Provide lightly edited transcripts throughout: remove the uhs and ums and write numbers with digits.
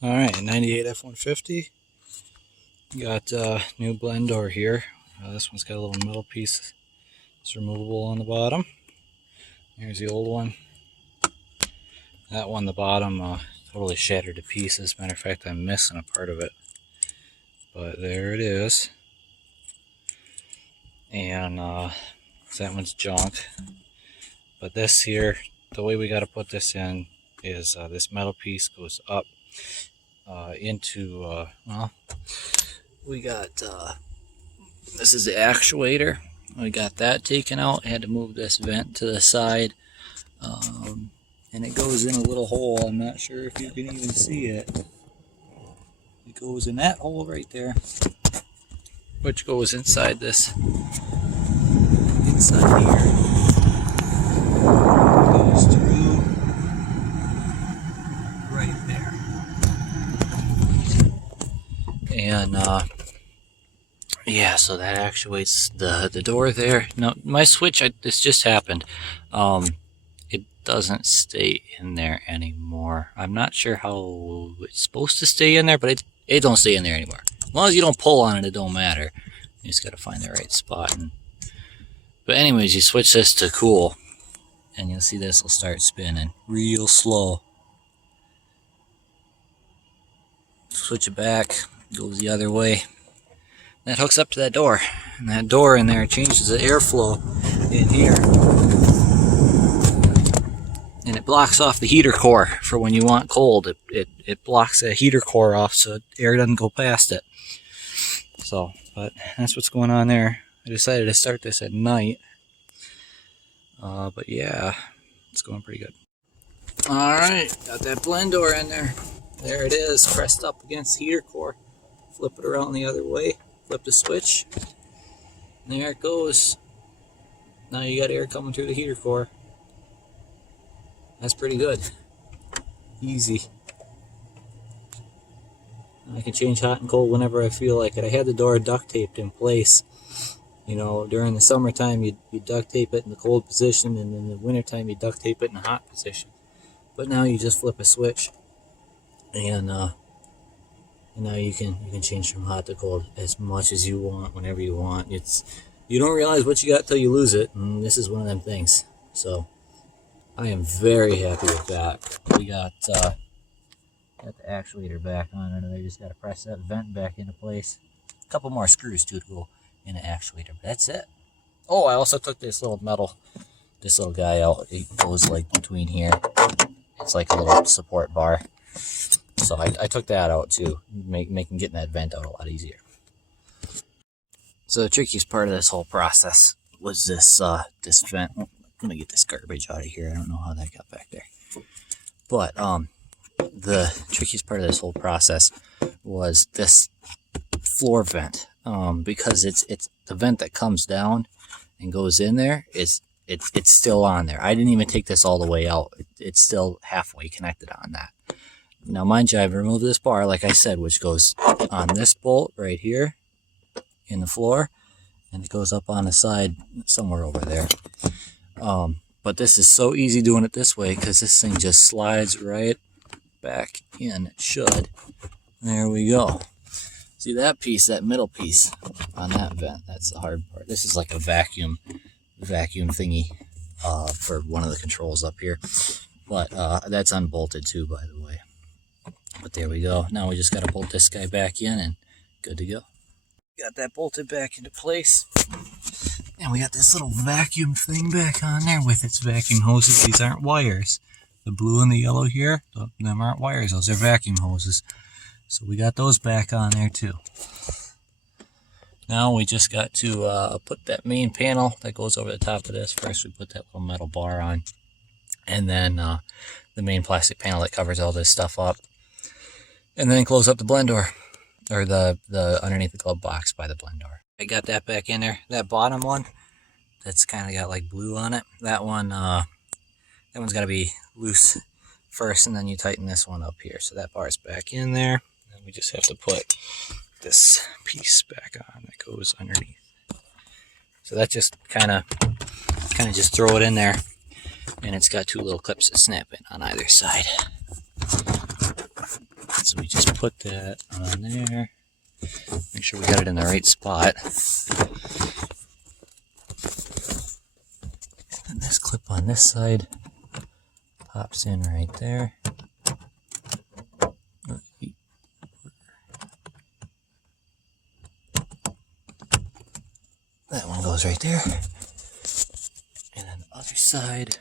Alright, 98 F-150. Got new blend door here. This one's got a little metal piece. It's removable on the bottom. Here's the old one. That one, the bottom, totally shattered to pieces. Matter of fact, I'm missing a part of it. But there it is. And that one's junk. But this here, the way we got to put this in is this metal piece goes up into, well, we got, this is the actuator. We got that taken out. Had to move this vent to the side. And it goes in a little hole. I'm not sure if you can even see it. It goes in that hole right there, which goes inside this, inside here. Goes through right there. And yeah, so that actuates the door there. Now my switch, this just happened. It doesn't stay in there anymore. I'm not sure how it's supposed to stay in there, but it don't stay in there anymore. As long as you don't pull on it, it don't matter. You just got to find the right spot. But anyways, you switch this to cool, and you'll see this will start spinning real slow. Switch it back, goes the other way. That hooks up to that door, and that door in there changes the airflow in here. And it blocks off the heater core for when you want cold. It blocks the heater core off so air doesn't go past it. So, but that's what's going on there. I decided to start this at night. But yeah, it's going pretty good. Alright, got that blend door in there. There it is, pressed up against the heater core. Flip it around the other way. Flip the switch. And there it goes. Now you got air coming through the heater core. That's pretty good. Easy. I can change hot and cold whenever I feel like it. I had the door duct taped in place. You know, during the summertime you duct tape it in the cold position, and in the wintertime you duct tape it in the hot position. But now you just flip a switch, and now you can change from hot to cold as much as you want, whenever you want. You don't realize what you got till you lose it, and this is one of them things. So I am very happy with that. We got the actuator back on it, and I just got to press that vent back into place. A couple more screws too to go in the actuator, but that's it. Oh, I also took this little guy out. It goes like between here. It's like a little support bar. So I took that out too, making getting that vent out a lot easier. So the trickiest part of this whole process was this vent. Let me get this garbage out of here. I don't know how that got back there. But the trickiest part of this whole process was this floor vent, because it's the vent that comes down and goes in there it's still on there. I didn't even take this all the way out. It's still halfway connected on that. Now mind you, I've removed this bar, like I said, which goes on this bolt right here in the floor, and it goes up on the side somewhere over there. But this is so easy doing it this way, because this thing just slides right back in. It should. There we go. See that piece, that middle piece on that vent, that's the hard part. This is like a vacuum thingy for one of the controls up here. But that's unbolted too, by the way. But there we go. Now we just got to bolt this guy back in and good to go. Got that bolted back into place. And we got this little vacuum thing back on there with its vacuum hoses. These aren't wires. The blue and the yellow here, them aren't wires. Those are vacuum hoses. So we got those back on there too. Now we just got to put that main panel that goes over the top of this. First we put that little metal bar on. And then the main plastic panel that covers all this stuff up. And then close up the blend door. Or the underneath the glove box by the blend door. I got that back in there. That bottom one, that's kind of got like blue on it. That one's got to be loose first, and then you tighten this one up here. So that bar's back in there. And we just have to put this piece back on that goes underneath. So that just kind of just throw it in there, and it's got two little clips that snap in on either side. So we just put that on there. Make sure we got it in the right spot. And this clip on this side pops in right there. That one goes right there. And then the other side.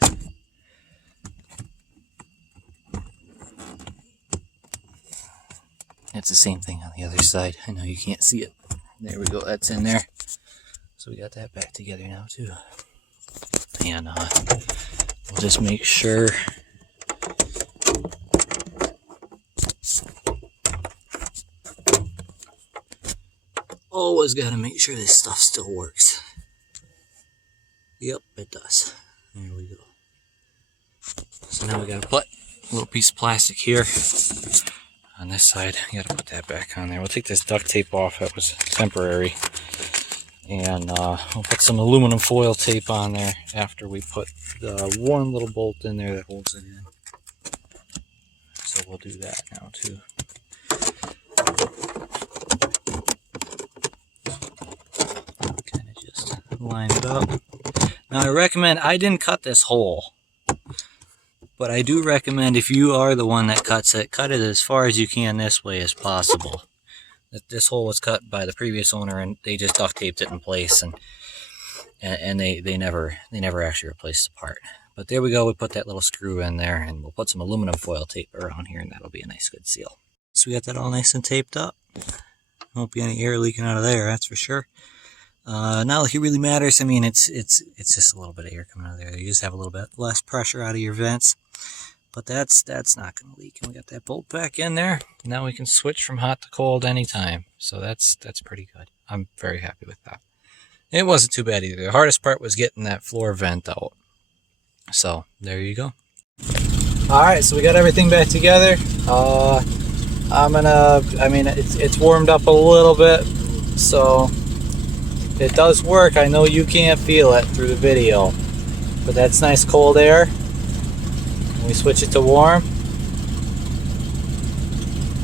It's the same thing on the other side. I know you can't see it. There we go, that's in there. So we got that back together now too. And we'll just make sure always got to make sure this stuff still works. Yep, it does. There we go. So now we got to put a little piece of plastic here on this side. You got to put that back on there. We'll take this duct tape off. That was temporary. And we'll put some aluminum foil tape on there after we put the one little bolt in there that holds it in. So we'll do that now too. Kind of just line it up. Now I recommend, I didn't cut this hole, but I do recommend if you are the one that cuts it, cut it as far as you can this way as possible. This hole was cut by the previous owner and they just duct taped it in place, and they never actually replaced the part. But there we go, we put that little screw in there, and we'll put some aluminum foil tape around here, and that'll be a nice good seal. So we got that all nice and taped up. Won't be any air leaking out of there, that's for sure. Not like it really matters. I mean, it's just a little bit of air coming out of there. You just have a little bit less pressure out of your vents. But that's not going to leak. And we got that bolt back in there. Now we can switch from hot to cold anytime. So that's pretty good. I'm very happy with that. It wasn't too bad either. The hardest part was getting that floor vent out. So there you go. Alright, so we got everything back together. It's warmed up a little bit, so it does work. I know you can't feel it through the video, but that's nice cold air. We switch it to warm.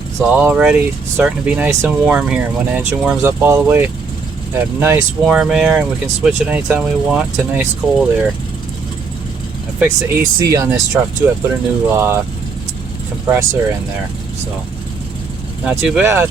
It's already starting to be nice and warm here, and when the engine warms up all the way, we have nice warm air, and we can switch it anytime we want to nice cold air. I fixed the AC on this truck too. I put a new compressor in there, so not too bad.